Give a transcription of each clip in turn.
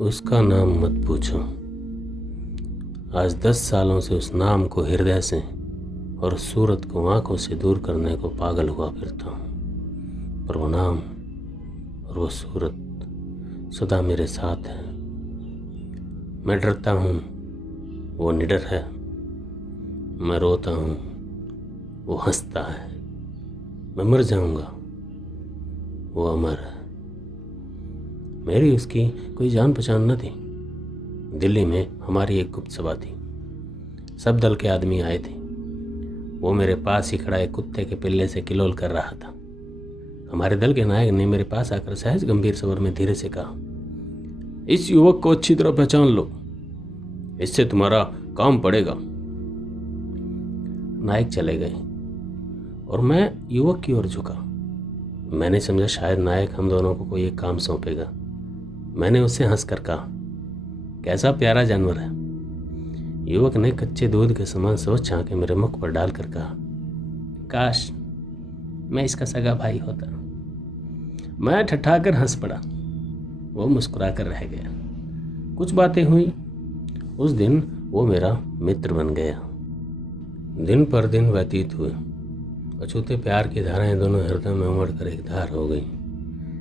उसका नाम मत पूछो। आज 10 सालों से उस नाम को हृदय से और सूरत को आंखों से दूर करने को पागल हुआ फिरता हूँ, पर वो नाम और वो सूरत सदा मेरे साथ है। मैं डरता हूँ, वो निडर है। मैं रोता हूँ, वो हंसता है। मैं मर जाऊँगा, वो अमर है। मेरी उसकी कोई जान पहचान न थी। दिल्ली में हमारी एक गुप्त सभा थी। सब दल के आदमी आए थे। वो मेरे पास ही खड़ा एक कुत्ते के पिल्ले से किलोल कर रहा था। हमारे दल के नायक ने मेरे पास आकर सहज गंभीर स्वर में धीरे से कहा, इस युवक को अच्छी तरह पहचान लो, इससे तुम्हारा काम पड़ेगा। नायक चले गए और मैं युवक की ओर झुका। मैंने समझा शायद नायक हम दोनों को कोई एक काम सौंपेगा। मैंने उससे हंसकर कहा, कैसा प्यारा जानवर है। युवक ने कच्चे दूध के समान सोच झांके मेरे मुख पर डालकर कहा, काश मैं इसका सगा भाई होता। मैं ठठाकर हंस पड़ा। वो मुस्कुराकर रह गया। कुछ बातें हुई। उस दिन वो मेरा मित्र बन गया। दिन पर दिन व्यतीत हुए। अछूते प्यार की धाराएं दोनों हृदय में उमड़ कर एक धार हो गई।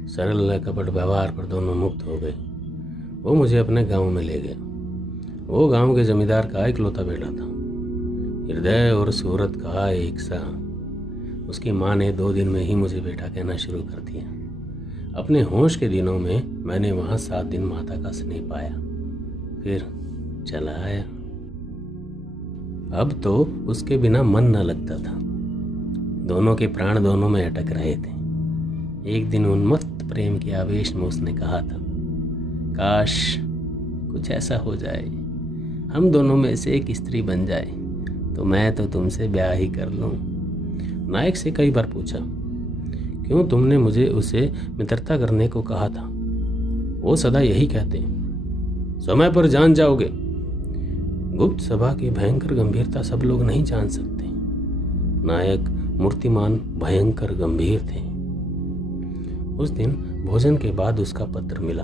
सरल कपट व्यवहार पर दोनों मुक्त हो गए। वो मुझे अपने गांव में ले गया। वो गांव के जमींदार का इकलौता बेटा था। हृदय और सूरत का एक सा। उसकी माँ ने 2 दिन में ही मुझे बेटा कहना शुरू कर दिया। अपने होश के दिनों में मैंने वहाँ 7 दिन माता का स्नेह पाया, फिर चला आया। अब तो उसके बिना मन न लगता था। दोनों के प्राण दोनों में अटक रहे थे। एक दिन उन्मत्त प्रेम के आवेश में उसने कहा था, काश कुछ ऐसा हो जाए, हम दोनों में से एक स्त्री बन जाए तो मैं तो तुमसे ब्याह ही कर लूं। नायक से कई बार पूछा, क्यों तुमने मुझे उसे मित्रता करने को कहा था। वो सदा यही कहते, समय पर जान जाओगे। गुप्त सभा की भयंकर गंभीरता सब लोग नहीं जान सकते। नायक मूर्तिमान भयंकर गंभीर थे। उस दिन भोजन के बाद उसका पत्र मिला।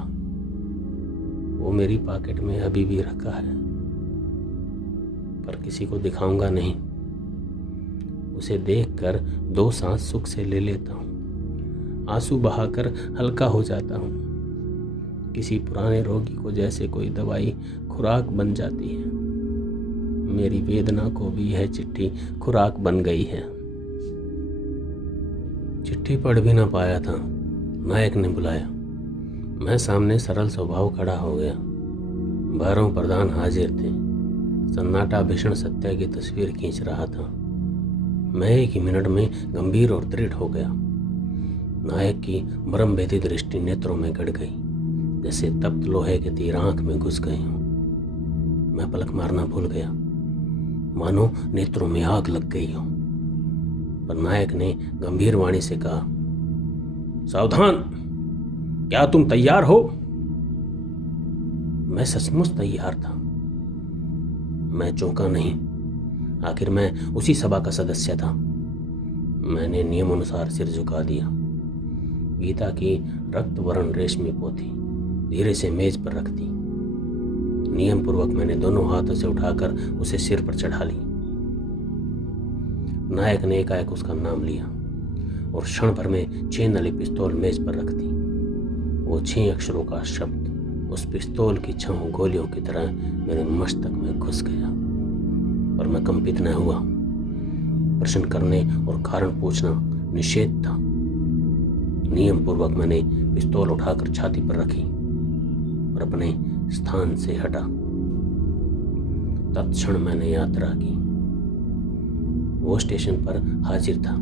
वो मेरी पॉकेट में अभी भी रखा है, पर किसी को दिखाऊंगा नहीं। उसे देखकर 2 सांस सुख से ले लेता हूँ। आंसू बहाकर हल्का हो जाता हूँ। किसी पुराने रोगी को जैसे कोई दवाई खुराक बन जाती है। मेरी वेदना को भी यह चिट्ठी खुराक बन गई है। चिट्ठी पढ़ भी ना पाया था, नायक ने बुलाया। मैं सामने सरल स्वभाव खड़ा हो गया। 12 प्रधान हाजिर थे। सन्नाटा भीषण सत्य की तस्वीर खींच रहा था। मैं 1 ही मिनट में गंभीर और दृढ़ हो गया। नायक की मरमभेदी दृष्टि नेत्रों में गड़ गई, जैसे तप्त लोहे के तीर आंख में घुस गए हों। मैं पलक मारना भूल गया, मानो नेत्रों में आग लग गई हो। पर नायक ने गंभीर वाणी से कहा, सावधान, क्या तुम तैयार हो? मैं सचमुच तैयार था। मैं चौंका नहीं। आखिर मैं उसी सभा का सदस्य था। मैंने नियम अनुसार सिर झुका दिया। गीता की रक्त वर्ण रेशमी पोथी धीरे से मेज पर रख दी। नियम पूर्वक मैंने दोनों हाथों से उठाकर उसे सिर पर चढ़ा ली। नायक ने एकाएक उसका नाम लिया और क्षण भर में 6 नली पिस्तौल मेज पर रख दी। वो 6 अक्षरों का शब्द उस पिस्तौल की 6 गोलियों की तरह मेरे मस्तक में घुस गया, पर मैं कंपित न हुआ। प्रश्न करने और कारण पूछना निषेध था। नियम पूर्वक मैंने पिस्तौल उठाकर छाती पर रखी और अपने स्थान से हटा। तत्क्षण मैंने यात्रा की। वो स्टेशन पर हाजिर था।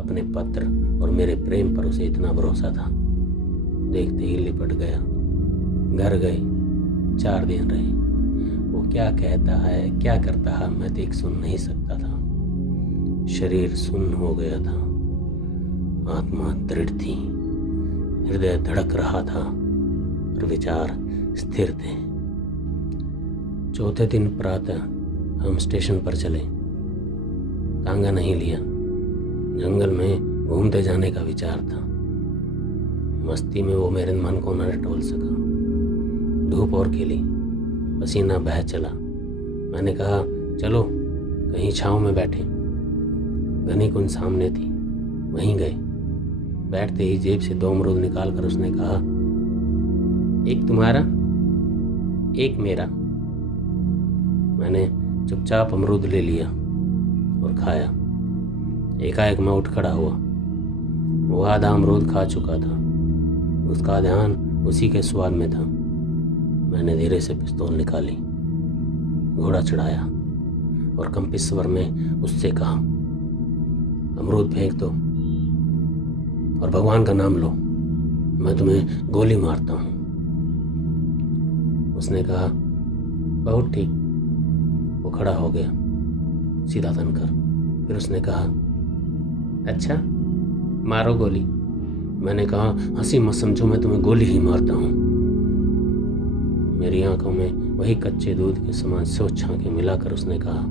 अपने पत्र और मेरे प्रेम पर उसे इतना भरोसा था, देखते ही लिपट गया। घर गए, 4 दिन रहे। वो क्या कहता है, क्या करता है, मैं देख सुन नहीं सकता था। शरीर सुन्न हो गया था, आत्मा दृढ़ थी, हृदय धड़क रहा था और विचार स्थिर थे। चौथे दिन प्रातः हम स्टेशन पर चले। तांगा नहीं लिया। जंगल में घूमते जाने का विचार था। मस्ती में वो मेरे मन को न टटोल सका। धूप और खिली, पसीना बह चला। मैंने कहा चलो कहीं छाँव में बैठे। घनी कुंज सामने थी, वहीं गए। बैठते ही जेब से 2 अमरूद निकाल कर उसने कहा, एक तुम्हारा एक मेरा। मैंने चुपचाप अमरूद ले लिया और खाया। एकाएक मैं उठ खड़ा हुआ। वो आधा अमरूद खा चुका था, उसका ध्यान उसी के स्वाद में था। मैंने धीरे से पिस्तौल निकाली, घोड़ा चढ़ाया और कंपित स्वर में उससे कहा, अमरूद फेंक दो और भगवान का नाम लो, मैं तुम्हें गोली मारता हूं। उसने कहा, बहुत ठीक। वो खड़ा हो गया सीधा तनकर। फिर उसने कहा, अच्छा मारो गोली। मैंने कहा, हंसी मत समझो, मैं तुम्हें गोली ही मारता हूं। मेरी आंखों में वही कच्चे दूध के समान सोच झांके मिलाकर उसने कहा,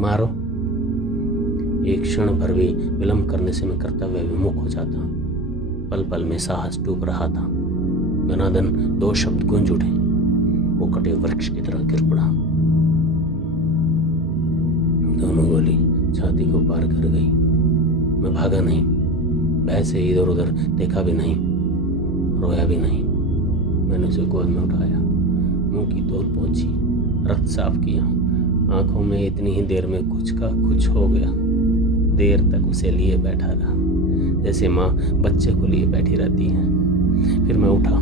मारो। एक क्षण भर भी विलंब करने से मैं कर्तव्य विमुख हो जाता। पल पल में साहस डूब रहा था। दनादन 2 शब्द गूंज उठे। वो कटे वृक्ष की तरह गिर पड़ा। दोनों गोली छाती को पार कर गई। मैं भागा नहीं, भय से इधर उधर देखा भी नहीं, रोया भी नहीं। मैंने उसे गोद में उठाया, मुंह की तोल पोंछी, रक्त साफ किया। आंखों में इतनी ही देर में कुछ का कुछ हो गया। देर तक उसे लिए बैठा रहा, जैसे माँ बच्चे को लिए बैठी रहती है। फिर मैं उठा,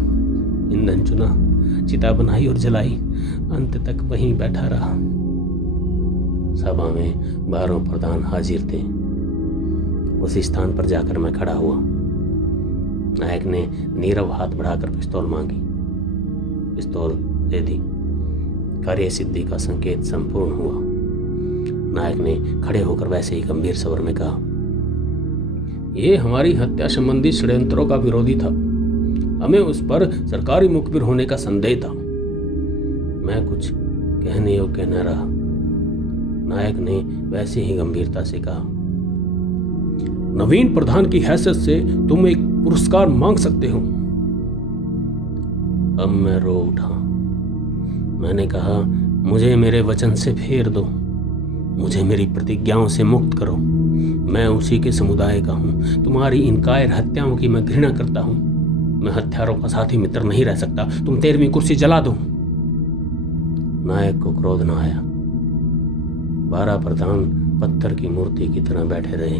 ईंधन चुना, चिता बनाई और जलाई। अंत तक वहीं बैठा रहा। सभा में 12 प्रधान हाजिर थे। उसी स्थान पर जाकर मैं खड़ा हुआ। नायक ने नीरव हाथ बढ़ाकर पिस्तौल मांगी। पिस्तौल दे दी। कार्य सिद्धि का संकेत संपूर्ण हुआ। नायक ने खड़े होकर वैसे ही गंभीर स्वर में कहा, यह हमारी हत्या संबंधी षड्यंत्रों का विरोधी था। हमें उस पर सरकारी मुखबिर होने का संदेह था। मैं कुछ कहने योग्य न रहा। नायक ने वैसे ही गंभीरता से कहा, नवीन प्रधान की हैसियत से तुम एक पुरस्कार मांग सकते हो। अब मैं रो उठा। मैंने कहा, मुझे मेरे वचन से फेर दो, मुझे मेरी प्रतिज्ञाओं से मुक्त करो। मैं उसी के समुदाय का हूं। तुम्हारी इन कायर हत्याओं की मैं घृणा करता हूं। मैं हत्यारों का साथी मित्र नहीं रह सकता। तुम 13वीं कुर्सी जला दो। नायक को क्रोध न आया। 12 प्रधान पत्थर की मूर्ति की तरह बैठे रहे।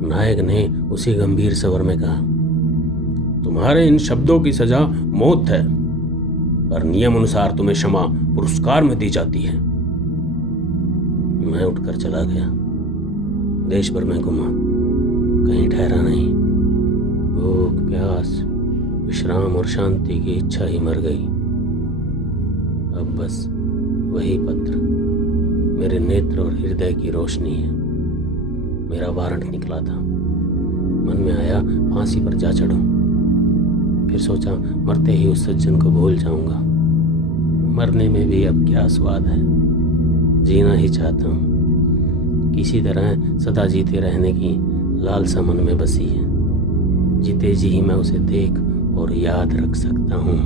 नायक ने उसी गंभीर स्वर में कहा, तुम्हारे इन शब्दों की सजा मौत है, पर नियम अनुसार तुम्हें क्षमा पुरस्कार में दी जाती है। मैं उठकर चला गया। देश भर में घुमा, कहीं ठहरा नहीं। भूख, प्यास, विश्राम और शांति की इच्छा ही मर गई। अब बस वही पत्र मेरे नेत्र और हृदय की रोशनी है। मेरा वारंट निकला था। मन में आया फांसी पर जा चढ़ूं। फिर सोचा मरते ही उस सज्जन को भूल जाऊंगा। मरने में भी अब क्या स्वाद है। जीना ही चाहता हूँ। किसी तरह सदा जीते रहने की लालसा मन में बसी है। जीते जी ही मैं उसे देख और याद रख सकता हूँ।